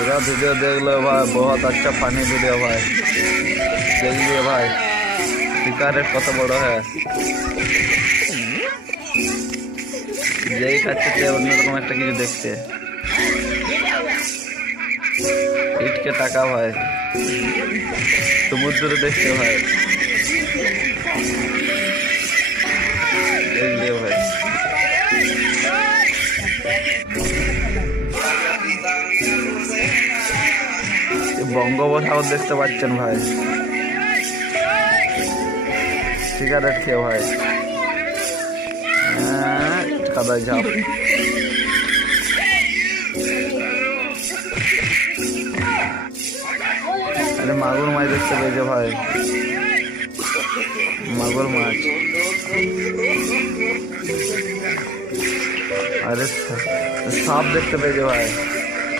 पूरा वीडियो देख लो भाई, बहुत अच्छा फनी वीडियो भाई। देख लियो भाई শিকার রেট কত বড় হয়, যেই খাচ্ছে সে অন্যরকম একটা কিছু দেখছে। ইটকে টাকা ভাই, সমুদ্রে দেখছে ভাই। দেখ লিও ভাই, বঙ্গোপসাগর দেখতে পাচ্ছেন ভাই, সিগারেট খেয়ে ভাই কাদায় ঝাপ। আরে মাগুর মাছ দেখতে পেয়েছে ভাই, মাগুর মাছ। আরে সাপ দেখতে পেয়েছে ভাই।